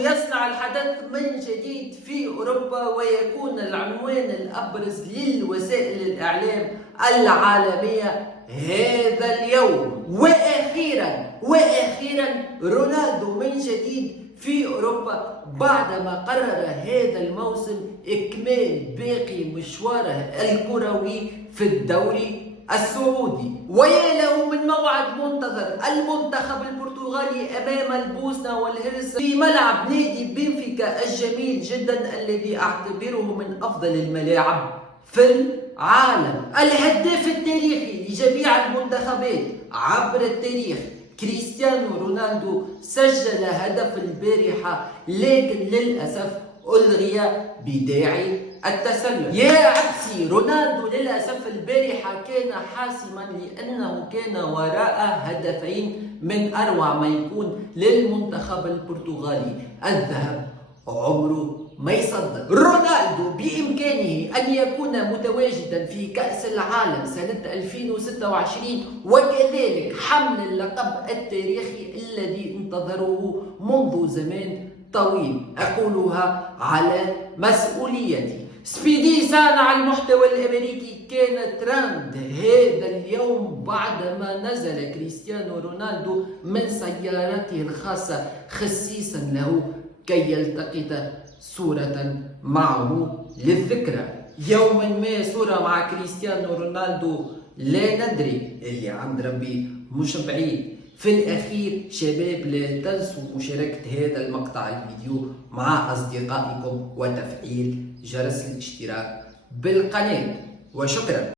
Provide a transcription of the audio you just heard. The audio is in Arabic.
يصنع الحدث من جديد في أوروبا ويكون العنوان الأبرز للوسائل الإعلام العالمية هذا اليوم. وأخيرا رونالدو من جديد في أوروبا بعدما قرر هذا الموسم إكمال باقي مشواره الكروي في الدوري السعودي. ويا له من موعد منتظر المنتخب البرتغالي أمام البوسنة والهرس في ملعب نادي بنفيكا الجميل جدا الذي أعتبره من أفضل الملاعب في العالم. الهداف التاريخي لجميع المنتخبات عبر التاريخ كريستيانو رونالدو سجل هدف البارحة، لكن للأسف ألغي بداعي التسلل. يا عكسي، رونالدو للأسف البارحة كان حاسما لأنه كان وراء هدفين من أروع ما يكون للمنتخب البرتغالي. الذهب عمره ما يصدق. رونالدو بإمكانه أن يكون متواجدا في كأس العالم سنة 2026 وكذلك حمل اللقب التاريخي الذي انتظروه منذ زمان طويل. أقولها على مسؤوليتي. سبيدي صانع المحتوى الأمريكي كان ترند هذا اليوم بعدما نزل كريستيانو رونالدو من سيارته الخاصة خصيصا له كي يلتقط صورة معه للذكرى. يوما ما صورة مع كريستيانو رونالدو لا ندري اللي عند ربي مش بعيد. في الأخير شباب لا تنسوا مشاركة هذا المقطع الفيديو مع أصدقائكم وتفعيل جرس الاشتراك بالقناة، وشكرا.